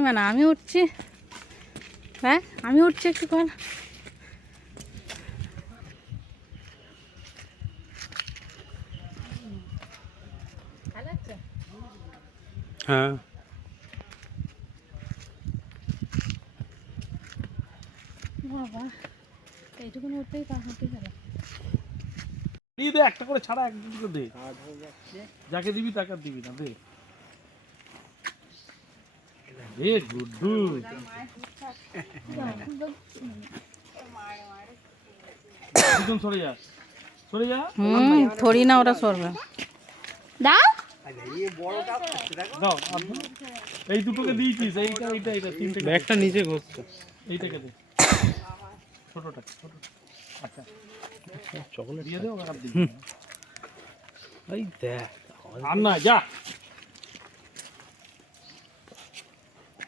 মানে আমি উঠছি। হ্যাঁ আমি উঠছি একটু কর হ্যাঁ। বাবা এইটুকুনি উঠতেই পা হাঁটতে গেল দিয়ে একটা করে ছাড়া এক দুটো দে। যাকে দিবি তাকে দিবি না দে। দুজন সরে যা। সরে যা। হুম থরি না ওরা সরবে। দাও। দাও এই দুটোকে দিয়েছিস এইটা এইটা এইটা তিনটে ব্যাগটা নিচে ঘষছে। এইটাকে দে। ছোটটা ছোটটা। আচ্ছা। চকলেট দিয়ে দে আর দিবি এই দেখ। আর না যা।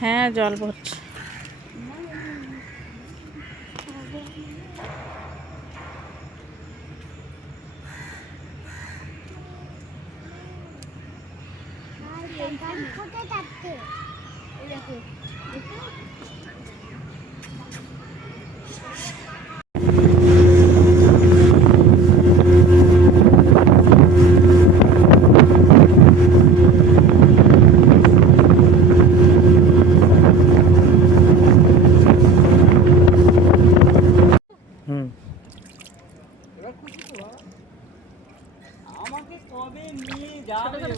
হ্যাঁ জল ভরছে छोटे छोटे